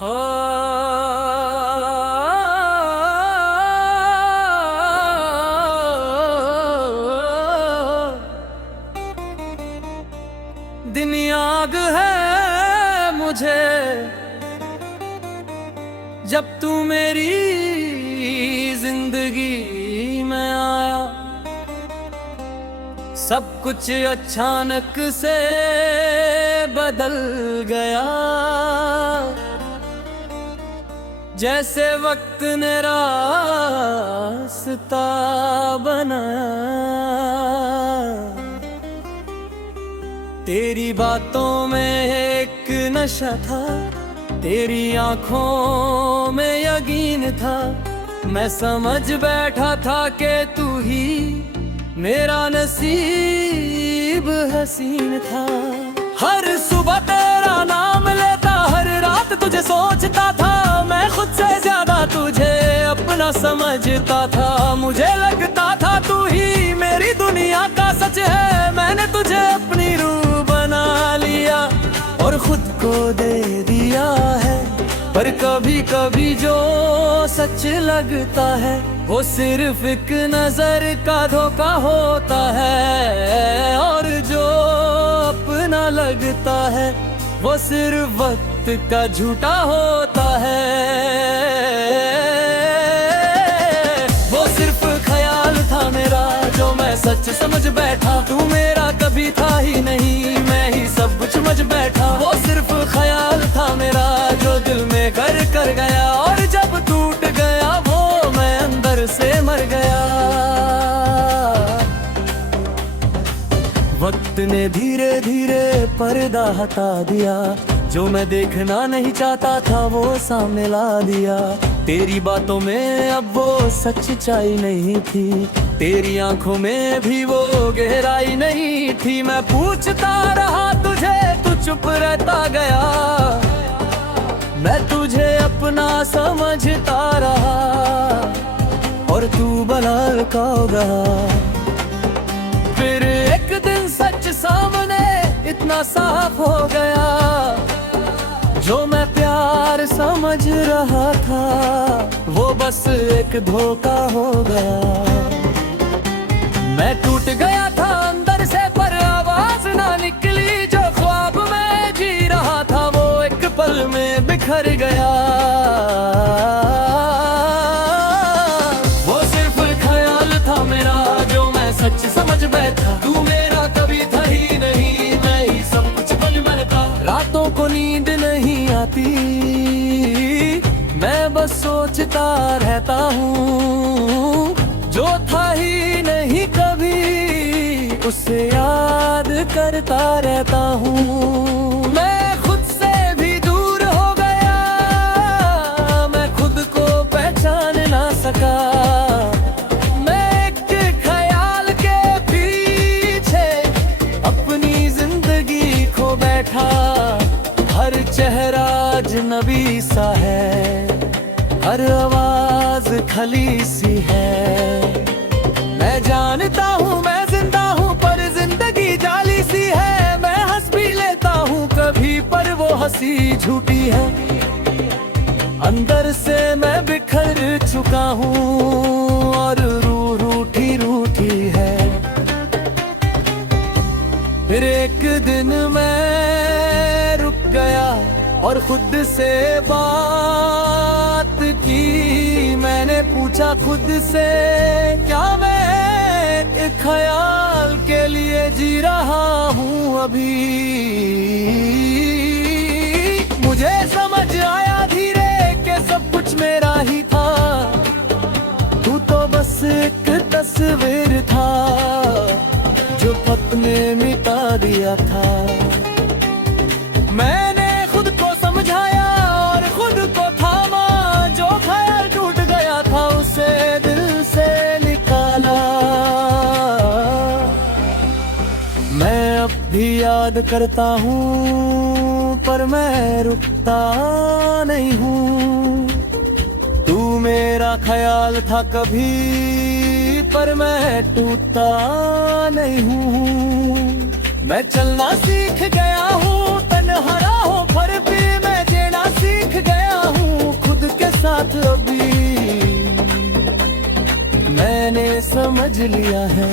हो दिन याद है मुझे जब तू मेरी जिंदगी में आया। सब कुछ अचानक से बदल गया, जैसे वक्त ने रास्ता बनाया। तेरी बातों में एक नशा था, तेरी आंखों में यकीन था। मैं समझ बैठा था कि तू ही मेरा नसीब हसीन था। हर सुबह तेरा नाम लेता, हर रात तुझे सोचता था। मैं खुद से ज्यादा तुझे अपना समझता था। मुझे लगता था तू ही मेरी दुनिया का सच है। मैंने तुझे अपनी रूह बना लिया और खुद को दे दिया है। पर कभी कभी जो सच लगता है वो सिर्फ एक नजर का धोखा होता है, और जो अपना लगता है वो सिर्फ वक्त का झूठा होता है। वो सिर्फ ख्याल था मेरा जो मैं सच समझ बैठा। तू मेरा कभी था ही नहीं, मैं ही सब कुछ समझ बैठा। वो सिर्फ ख्याल था मेरा जो दिल में घर कर गया, और जब टूट गया वो मैं अंदर से मर गया। वक्त ने धीरे धीरे पर्दा हटा दिया, जो मैं देखना नहीं चाहता था वो सामने ला दिया। तेरी बातों में अब वो सच्चाई नहीं थी, तेरी आंखों में भी वो गहराई नहीं थी। मैं पूछता रहा तुझे, तू चुप रहता गया। मैं तुझे अपना समझता रहा और तू भला गया। फिर एक दिन सच सामने इतना साफ हो गया, जो मैं प्यार समझ रहा था वो बस एक धोखा हो गया। मैं टूट गया था अंदर से पर आवाज ना निकली। जो ख्वाब में जी रहा था वो एक पल में बिखर गया। वो सिर्फ ख्याल था मेरा जो मैं सच समझ बैठा। तू मेरा कभी था ही नहीं, मैं ही सब कुछ बन बैठा। रातों को नींद नहीं आती, मैं बस सोचता रहता हूँ। जो था ही नहीं कभी उसे याद करता रहता हूँ। मैं खुद से भी दूर हो गया, मैं खुद को पहचान ना सका। मैं एक ख्याल के पीछे अपनी जिंदगी खो बैठा। हर चेहरा अजनबी सा है, हर आवाज खली सी है। मैं जानता हूँ मैं जिंदा हूँ पर जिंदगी जाली सी है। मैं हंस भी लेता हूँ कभी पर वो हंसी झूठी है। अंदर से मैं बिखर चुका हूँ और रूह रूठी रूठी है। फिर एक दिन मैं रुक गया और खुद से बात की। मैंने पूछा खुद से, क्या मैं एक ख्याल के लिए जी रहा हूँ अभी? मुझे समझ आया धीरे कि सब कुछ मेरा ही था। तू तो बस एक तस्वीर था जो वक्त ने मिटा दिया था। मैंने खुद को समझाया और खुद को थामा। जो ख्याल टूट गया था उसे दिल से निकाला। मैं अब भी याद करता हूँ पर मैं रुकता नहीं हूँ। तू मेरा ख्याल था कभी पर मैं टूटता नहीं हूँ। मैं चलना सीख गया हूँ, तन्हा हूँ पर भी मैं जीना सीख गया साथ अभी मैंने समझ लिया है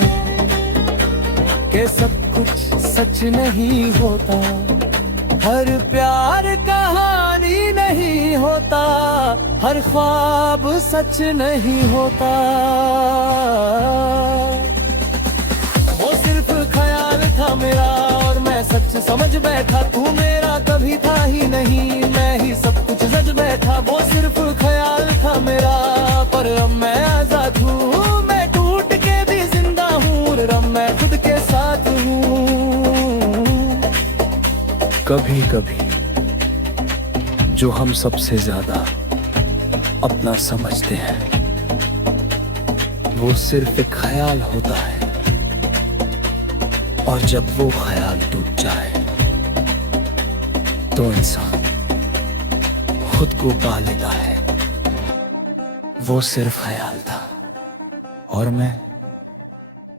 कि सब कुछ सच नहीं होता, हर प्यार कहानी नहीं होता, हर ख्वाब सच नहीं होता। वो सिर्फ ख्याल था मेरा और मैं सच समझ बैठा, तू मेरा कभी था ही नहीं, मैं ही सब कुछ सच बैठा। वो सिर्फ ख्याल था मेरा पर अब मैं आजाद हूँ, मैं टूट के भी जिंदा हूँ और अब मैं खुद के साथ हूँ। कभी कभी जो हम सबसे ज्यादा अपना समझते हैं वो सिर्फ एक ख्याल होता है, और जब वो ख्याल टूट जाए तो इंसान खुद को पा लेता है। वो सिर्फ ख्याल था और मैं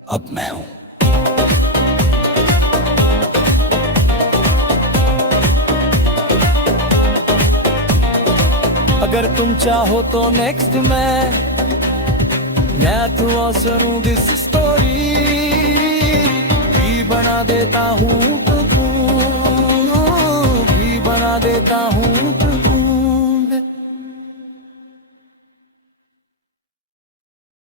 अब मैं हूं। अगर तुम चाहो तो नेक्स्ट मैं तो सुनूं दिस स्टोरी भी बना देता हूँ।